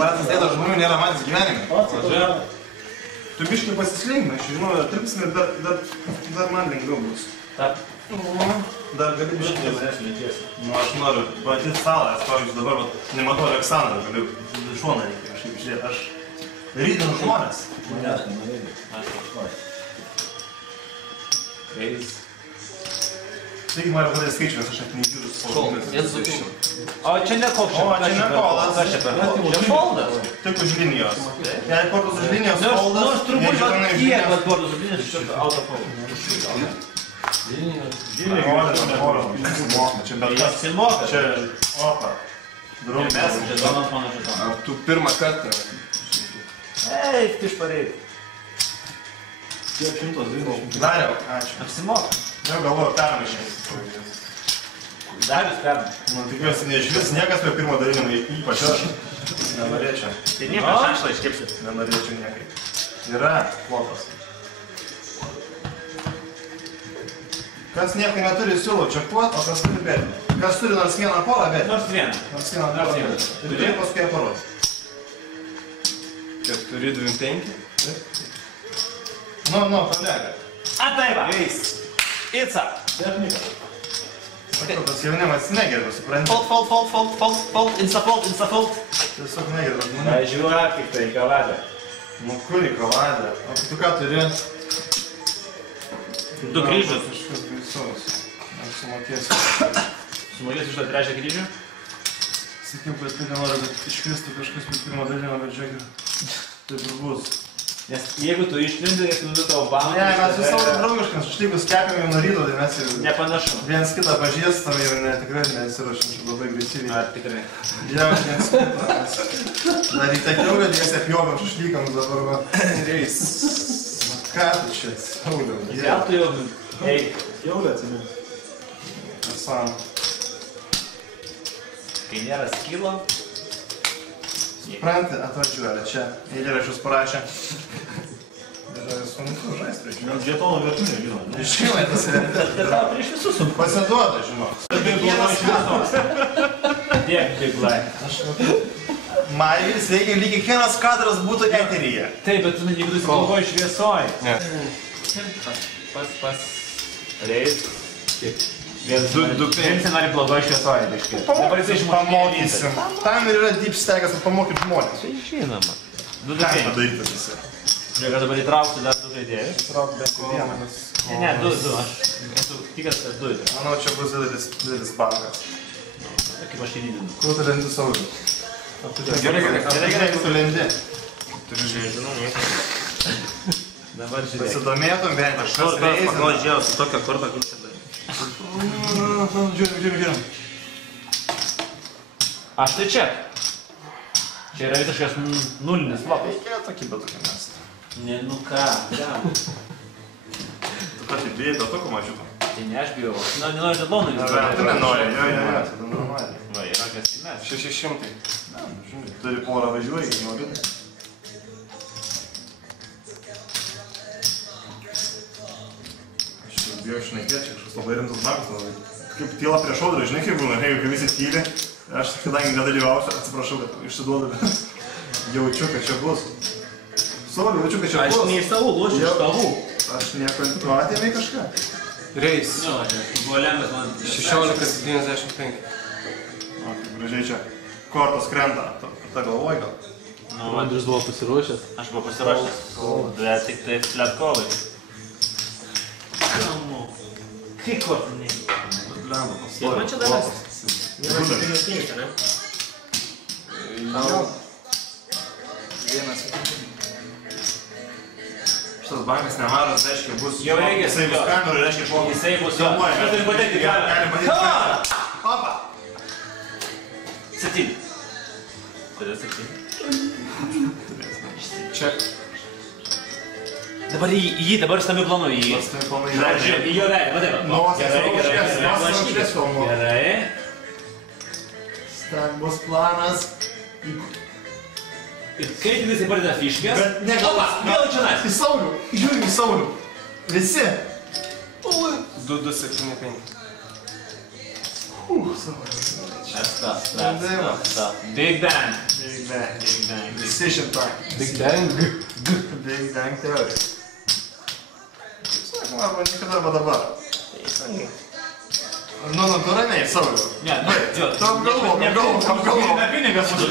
Batas dėdo žmonių nėra matęs gyvenime. Tu biškai pasislingna, aš žinau, dar tripsim ir dar man lengviau bus. Dar gali biškai dėlės. Nu, aš noriu matyti salą, aš pavyzdžiui dabar nematau Aleksandrą, galiu šoną reikia kažkaip žiūrėti. Aš rydinu žmonės. Manęs nenorėdė. Aš kažkoju. Reis. Taigi noriu padėti skaičiu, nes aš net neįžiūriu Šol. O čia ne koks čia. O, čia ne kolas. Kas čia per kolas? Čia foldas. Tik už linijos. Jei kortus už linijos foldas, nors turbūt tiek, bet kortus už linijos, čia autofoldas. Čia bet kas Simoka. Čia, opa. Mes, čia donas mano šitam. Ar tu pirmą kartą? Ei, iš pareik. Kiek 120. Dariau, ačiū. Apsimoka. Jau galvoju, permašinti. Darius pernai. Man tikiuosi, neišvis niekas prie pirmo dalinimo, ypač aš. Nenorėčiau. Tai niekas šašlą iškepsit. Nenorėčiau niekaip. Yra plotas. Kas nieko neturi siūlo čekuot, o kas turi bėdį. Kas turi nors vieną porą bėdį. Nors vieną. Nors vieną porą bėdį. Ir tai paskui ją parodys. 4-2-5? Nu, kolega. Ataiva. Eis. Ica. Technika. Sakau, tas jaunimas negerbė, supranti? Fold, instafold. Tiesiog negerbė žmonių. Žiūrėk, kaip tai kavadę. Nu, kuri kavadę? O tu ką turi? Du kryžius. Kažkas baisaus. Aš sumokėsiu. Sumokėsiu iš tą trečią kryžių? Sakiau, kad tai nenoriu, kad iškristų kažkas prie pirmo dalinio, bet žiūrėk, taip ir bus. Nes jeigu tu išlindai, tu nudu tavo banką... Ne, mes vis savo draugiškas, štai jeigu skepėm jau nuo ryto, tai mes jau... Nepanašu. Viens kitą pažįstam ir tikrai nesiruošim, labai agresyviai. Ar tikrai? Jau, viens kitą, nes... Dar įtakiau, kad jas apjovėm šašlykams dabar, va. Reis. Ką tu čia, Sauliau? Gal tu jau... Ei. Jaulė atsimė. Esam. Kai nėra skilo... Supranti, atvažiuoja čia. Eilėraščius parašė. Ir sunku žaisti prieš jų. Žetonų vietų nežinau. Žinai, tas vertė. Bet tau prieš visus sunku. Pasiduoda, žinok. Tiek, big line. Marijus reikia lyg kiekvienas kadras būtų eteryje. Taip, bet tu jeigu tu galvoji šviesoj. Ne. Pas. Reis. Kiek? 2-5. Visi nori blogoj šviesoj, reiškia. Dabar jis išmokė. Pamokysim. Tam ir yra deep stackas, kad pamokyt žmonės. Tai žinoma. Ką padaryti visi? Žiūrėk, dabar įtraukti dar du žaidėjus. Trauk bent vieną, nes... Ne, du. Aš esu tikras, kad du. Manau, čia bus didelis bankas. Kaip aš įlydinu. Kur tu lendi, Sauliau? Gerai. Kur tu lendi? Turiu žaidžiu, nieko. Dabar žiūrėk. Pasidomėtum bent Aš kažkas reizina. paklausėjau su tokia korta, kaip čia daryti. Žiūrim. Aš tai čia. Čia yra visiškas nulinis flopas. Reikėjo tokį betukį mest. Ne, nu ką. Tu pati bijai betukų mažiuką? Tai ne aš bijau. Na, nenori deadlonų. Tu nenori, jo. Tada normaliai. Va, yra kas įmes. 600. Na, žiūrėk, turi porą važiuoji, iki nuoginai. Aš jau bijau šnekėti, čia kažkas labai rimtas bankas. Kaip tyla prieš audrą, žinai kaip būna, jeigu visi tyli. Aš kadangi nedalyvausiu, atsiprašau, kad išsiduodu, bet jaučiu, kad čia bus. Sauliau, jaučiu, kad čia bus. Aš ne iš savų, lošiu iš tavų. Aš nieko, tu atėmei kažką? Reis. Nu, čia buvo lengvas man. 16-95. O, kaip gražiai čia kortos krenta. Ta galvoj gal? Nu, Andrius buvo pasiruošęs. aš buvau pasiruošęs. Bet tik tai fletkovai. Kai kortų nei. Blemba, Kiek man čia davės? Vienas 7-5, ne? Vienas. Šitas bankas nemažas, reiškia, bus... Jau reikia. Jisai bus kamerų, reiškia, šokas. Jisai bus jau. Mes turim patekti į kamerą. Galim patekti į kamerą. Opa! 7. Kodėl 7? Čia. Dabar į jį, dabar stami planu į jį. Stami planu į jį. Žiūrėk, į jo veidą, matai. Nosis, Gerai. Stambus planas. Ir kaip visi pradeda fiškės? Bet negalvas. Vėl čia nais. Į Saulių. Žiūrim į Saulių. Visi. 2-2-7-5. Saulių. Stop. Big bang. Decision time. Big Bang. Big bang teorija. Sakom, arba niekada, arba dabar. Nu, natūraliai, Sauliau. Ne, Tu apgalvok. ne pinigas mūsų.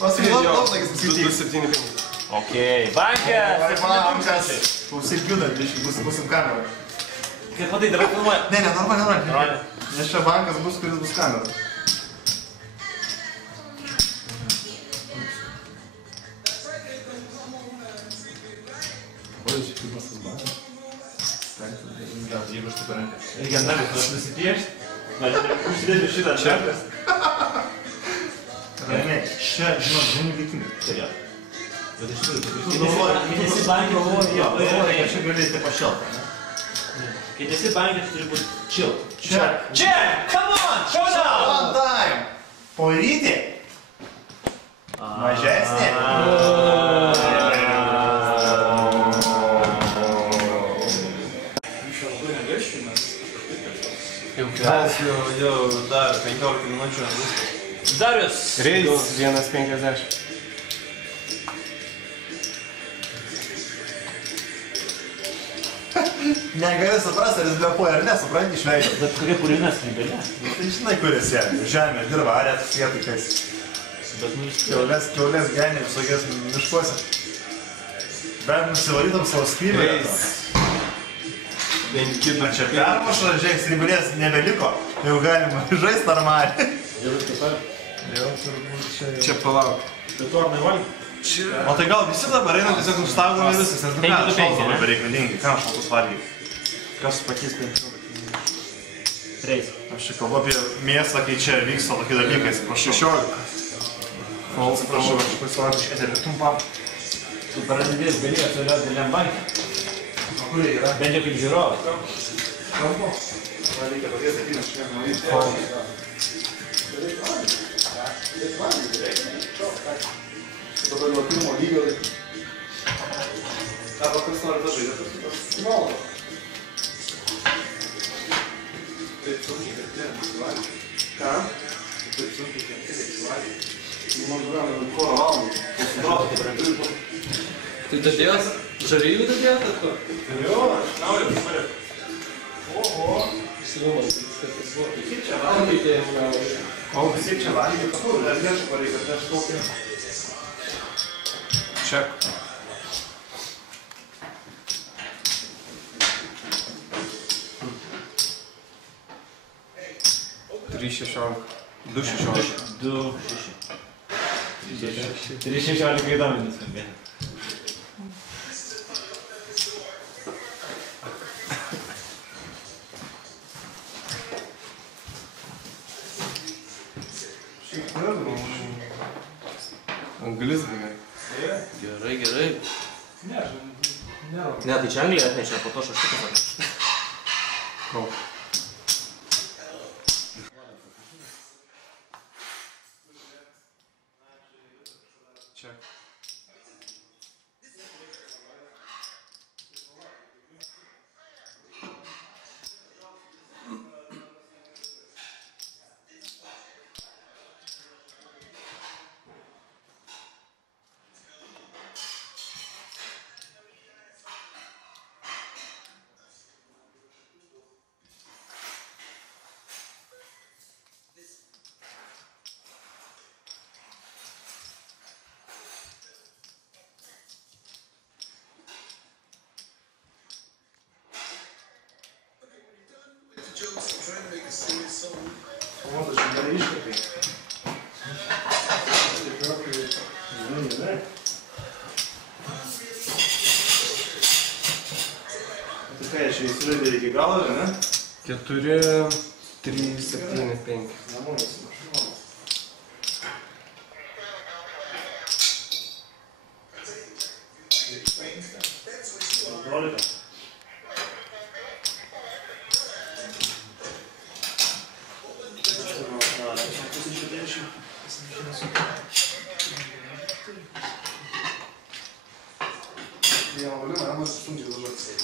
Pasakyk, lauknagis paskaityk. 275. Okei, bankė. Bankas. Klausyk, judant, būsim kamerą. Kaip matai, dabar filmuoja. Ne, normal. Nes čia bankas bus, kuris bus kamera. Jeigu aš taip rankas. Reikia nagas, aš nusipiešti. Užsidėti šitą čekas. Ne, čia, žinot, žinių veikimis. Čia. Bet iš tikrųjų, Kai nesi bankė, galvoji, čia galėti pašeltą, ne? kai nesi bankė, tu turi būti chill. Čia, Come on, show down! one time. Porytį. Mažesnė. Mes jau dar 15 minučių. Darius. Reis 1,50. Negali suprasti, ar jis blefuoja ar ne, supranti iš veido. Bet kokia purina skrybelė? Tai žinai, kur jis ėmė. Žemė dirba, arėtas vietukais. Bet nu vis Kiaulės genė visokias miškuose. Bet nusivarytum savo skrybelę. Čia permuša, žiūrėk, skrybelės nebeliko. Jau galima žaisti normaliai. Jau turbūt čia jau. Čia palauk. Bet tu ar nevalgy? O tai gal visi dabar eina tiesiog nustagomi visas, nes ką šalto dabar reikalingi, ką šaltus valgyti? Kas pakeis 500? Reis. Aš čia kalbu apie mėsą, kai čia vyksta tokie dalykai, atsiprašau. 16. Atsiprašau, aš pasirodžiu iš eterio trumpam. Tu prasidės gali atsiliauti dėliam bankį. O kur jie yra? Bent jau kaip žiūrovas. Kalbu. Man reikia padėti apyną šiandien. Dabar nuo pirmo lygio. Arba kas nori tą žaidė, tas valdo. Taip sunkiai, kad ten įsivalgyti. Ką? Taip sunkiai, kad ten įsivalgyti. Man gyvena porą valandų. Pasidrauti, kaip rentui. Tai dadėjęs? Žarijų dadėjęs, ar ko? Jo, aš naują pasmarė. Oho. Išsinuomas, viskas buvo. Visi čia valgyti. O visi čia valgyti. Kur, dar lėšų pareikia, kad aš tokį. Check. Trys 16. 2,16. 2,6. 3,16 įdomiai nuskambėjo. Anglis beveik. Gerai. Ne, tai čia Anglija atnešė, po to šaštukas atnešė. Kau. Check. O, tai čia gerai iškapai. Tai ką, čia įsivedė iki galo, ne? 4, 3, 7, 5. Namuojas. Я говорю, она может сунуть уже цель.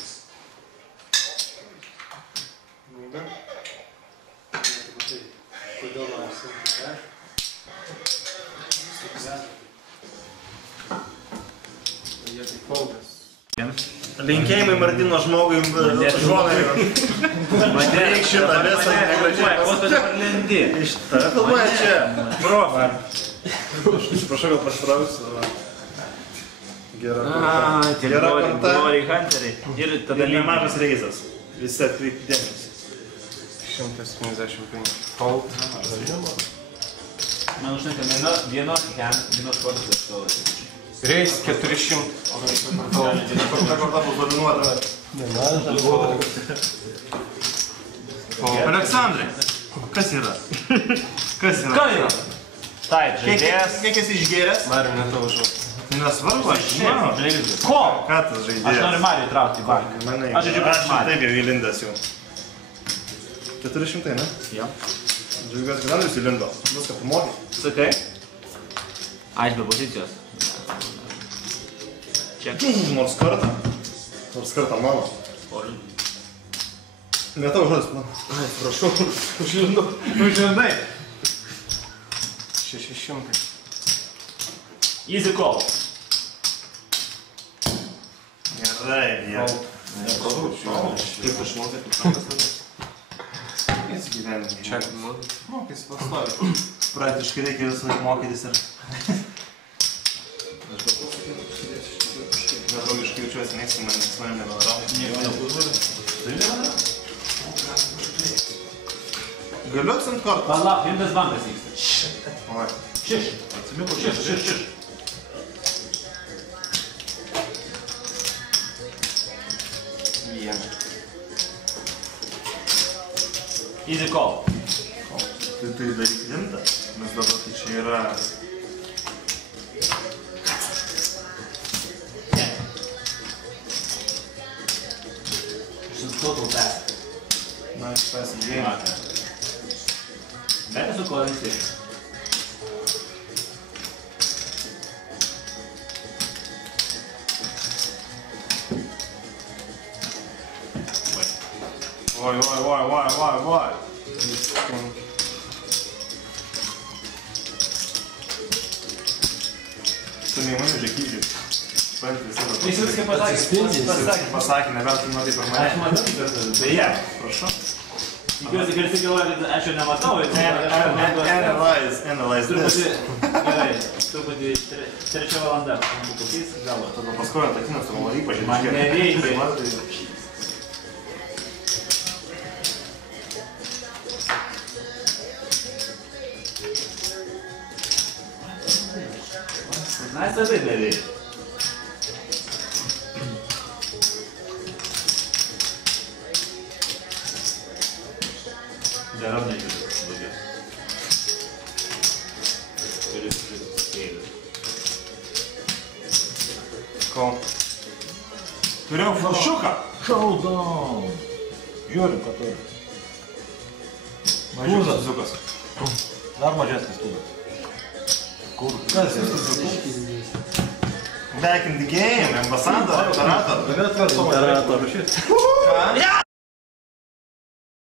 Ну да. Куда у нас? Linkėjimai Martino žmogui žmonai. Reik šitą visą negražiai. Ko tu dabar lendi? Iš tave kalbuoja čia. Profa. Aš prašau, gal pasitrauksiu. Gera korta. Gera korta. Glory Hunteriai. Ir tada nemažas reizas. Visi atkreipti dėmesį. 175. Fold. man užtenka vienos kortos atstovas. Reis 400. Kokia korta bus dominuota? Aleksandrai, kas yra? Kas yra? Ką yra? Taip, žaidėjas. Kiek esi išgėręs? Mariu, netaužau. Nesvarbu, aš žinau. Ko? Ką tas žaidėjas? Aš noriu Marių įtraukti į banką. Aš žaidžiu prieš Marių. Taip jau įlindęs jau. 400, ne? Jo. Džiaugiuosi, kad Andrius įlindo. Viską pamokai. Sakai? Aš be pozicijos. Čia. Nors kartą. Nors kartą mano. Ne tavo žodis, man. Ai, prašau. Užlindai. 600. Easy call. Gerai, jau. Kaip išmokai, kaip rankas ladas? Jis gyvenime. Čia. Mokys pastovi. Praktiškai reikia visą laiką mokytis ir... Nedraugiškai jaučiuosi, nieks mane nebevarau. Nieko nepuzvalė. Tai nevarau? Galiu atsimt kortą? Palauk, rimtas bankas vyksta. Oi. Šiš. Atsimiau, šiš. Vieną. Easy call. Tai daryk rimtą, nes dabar tai čia yra... Total pass. Nice pass in game. Bet esu koalicija. Oi. Tu neįmani žekydžiui. Jis viską Pasakė, nebent tu matai per mane. Aš matau, kad beje. Prašau. Tikiuosi, kad jis galvoja, kad aš jo nematau. Analyze this. Gerai, truputį 3 valanda. Kokiais galo? Tada paskui atakinas, tu malai pažiūrėjai. Man nereikia. Na, jis tada nereikia. Geram nežiūrėjau. Ko? Turėjau flašuką. Hold on. Žiūrim, ką turi. Mažiukas zukas. Dar mažesnis tūdas. Kur? Kas jis zukas? Back in the game, ambasador, operator. Operator. Ką?